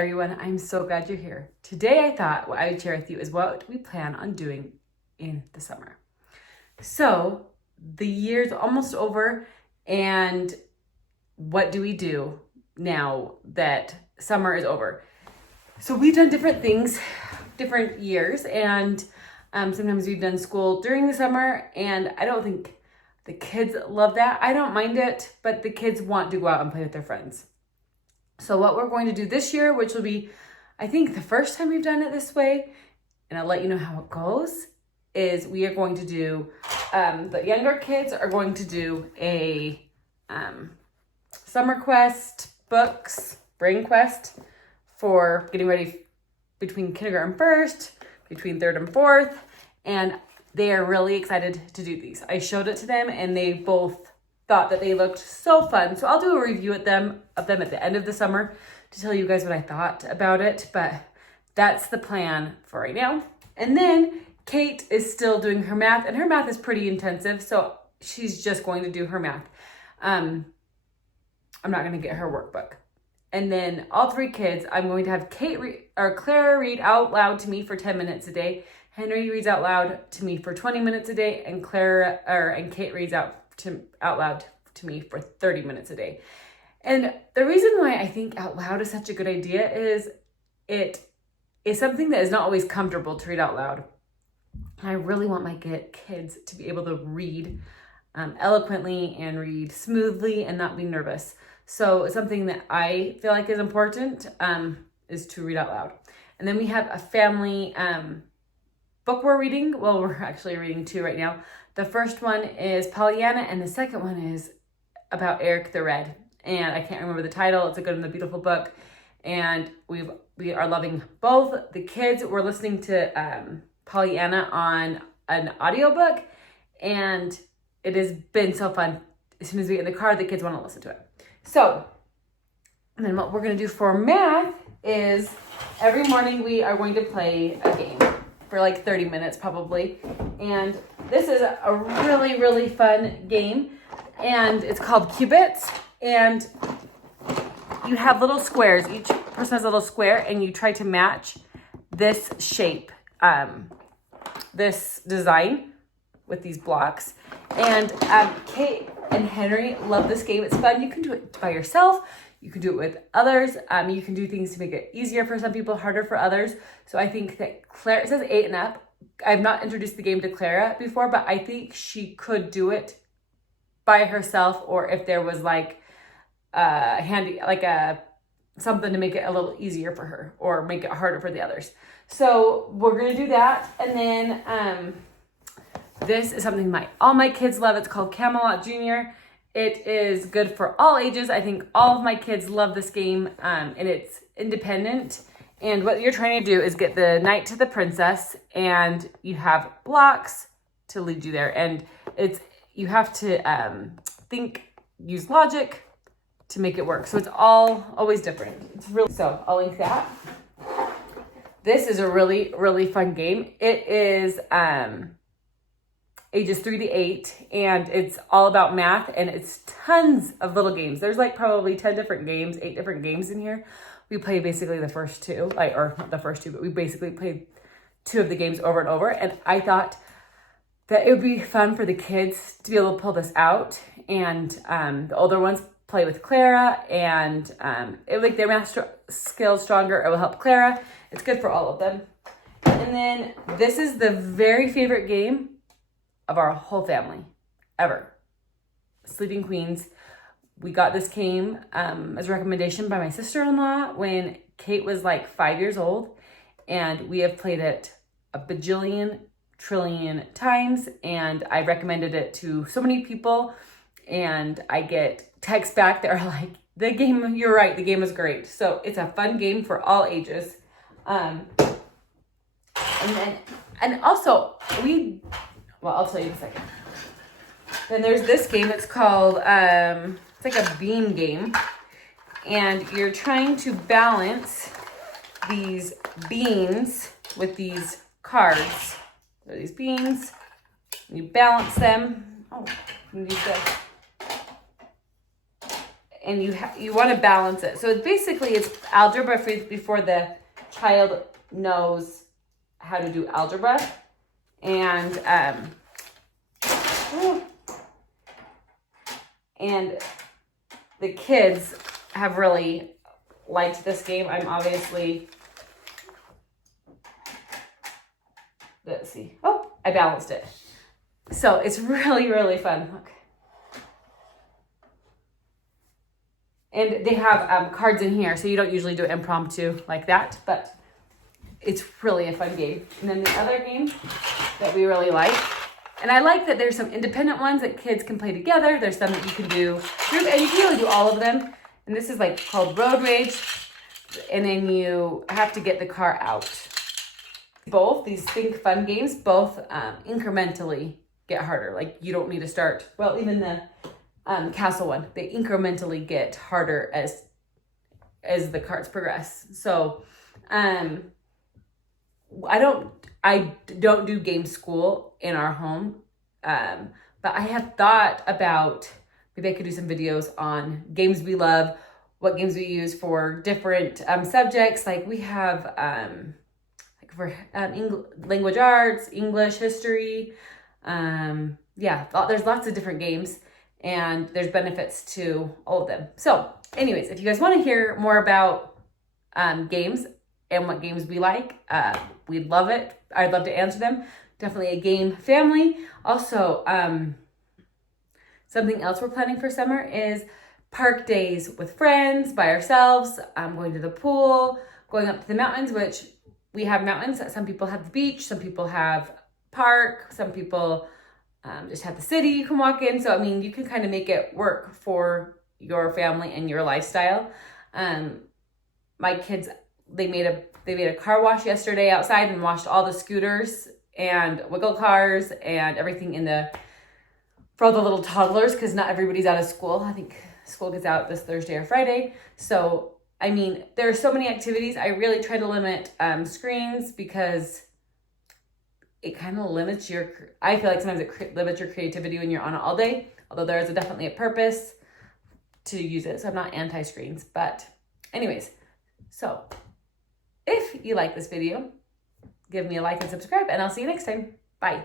everyone, I'm so glad you're here. Today I thought what I would share with you is what we plan on doing in the summer. So the year's almost over, and what do we do now that summer is over? So we've done different things, different years, and sometimes we've done school during the summer, and I don't think the kids love that. I don't mind it, but the kids want to go out and play with their friends. So what we're going to do this year, which will be, I think, the first time we've done it this way, and I'll let you know how it goes, is we are going to do, the younger kids are going to do a summer quest, books, brain quest for getting ready between kindergarten first, between third and fourth, and they are really excited to do these. I showed it to them and they both thought that they looked so fun. So I'll do a review of them at the end of the summer to tell you guys what I thought about it, but that's the plan for right now. And then Kate is still doing her math, and her math is pretty intensive, so she's just going to do her math. I'm not going to get her workbook. And then all three kids, I'm going to have Clara read out loud to me for 10 minutes a day. Henry reads out loud to me for 20 minutes a day, and Kate reads out loud to me for 30 minutes a day. And the reason why I think out loud is such a good idea is it is something that is not always comfortable to read out loud. I really want my kids to be able to read eloquently and read smoothly and not be nervous. So something that I feel like is important is to read out loud. And then we have a family book we're reading. Well, we're actually reading two right now. The first one is Pollyanna, and the second one is about Eric the Red. And I can't remember the title. It's a Good and the Beautiful book. And we are loving both. The kids were listening to Pollyanna on an audiobook, and it has been so fun. As soon as we get in the car, the kids want to listen to it. So, and then what we're going to do for math is every morning we are going to play a game for like 30 minutes probably. And this is a really, really fun game, and it's called Cubits. And you have little squares. Each person has a little square, and you try to match this shape, this design with these blocks. And Kate and Henry love this game. It's fun. You can do it by yourself. You can do it with others. You can do things to make it easier for some people, harder for others. So I think that Clara, it says 8 and up. I've not introduced the game to Clara before, but I think she could do it by herself, or if there was like something to make it a little easier for her or make it harder for the others. So we're going to do that. And then this is something all my kids love. It's called Camelot Junior. It is good for all ages. I think all of my kids love this game, and it's independent. And what you're trying to do is get the knight to the princess, and you have blocks to lead you there. And you have to use logic to make it work. So it's always different. So I'll link that. This is a really, really fun game. It is ages 3 to 8, and it's all about math, and it's tons of little games. There's like probably 8 different games in here. We play basically the first two, or not the first two, but we basically played 2 of the games over and over. And I thought that it would be fun for the kids to be able to pull this out, and the older ones play with Clara, and it will make their math skills stronger. It will help Clara. It's good for all of them. And then this is the very favorite game of our whole family ever. Sleeping Queens. We got this game as a recommendation by my sister-in-law when Kate was like 5 years old, and we have played it a bajillion, trillion times, and I recommended it to so many people, and I get texts back that are like, you're right, the game is great. So it's a fun game for all ages. And also I'll tell you in a second. Then there's this game. It's called, it's like a bean game. And you're trying to balance these beans with these cards. So these beans, you balance them. Oh, you can use this. and you want to balance it. So it's algebra before the child knows how to do algebra. And the kids have really liked this game. I'm obviously, let's see. Oh, I balanced it. So it's really, really fun. Look. And they have cards in here, so you don't usually do it impromptu like that, but it's really a fun game. And then the other game that we really like, and I like that there's some independent ones that kids can play together. There's some that you can do group, and you can really do all of them. And this is like called Road Rage, and then you have to get the car out. Both these Think Fun games, both incrementally get harder. Like you don't need to start, well, even the castle one, they incrementally get harder as the cards progress. So I don't do game school in our home, but I have thought about maybe I could do some videos on games we love, what games we use for different subjects. Like we have like for language arts, English, history. There's lots of different games. And there's benefits to all of them. So anyways, if you guys want to hear more about games and what games we like, we'd love it. I'd love to answer them. Definitely a game family. Also, something else we're planning for summer is park days with friends, by ourselves, going to the pool, going up to the mountains, which we have mountains. Some people have the beach, some people have park, some people just have the city you can walk in. So, I mean, you can kind of make it work for your family and your lifestyle. My kids, they made a car wash yesterday outside and washed all the scooters and wiggle cars and everything for all the little toddlers, because not everybody's out of school. I think school gets out this Thursday or Friday. So, I mean, there are so many activities. I really try to limit screens because it kind of limits I feel like sometimes it limits your creativity when you're on it all day, although there is definitely a purpose to use it. So I'm not anti-screens, but anyways, so if you like this video, give me a like and subscribe, and I'll see you next time. Bye.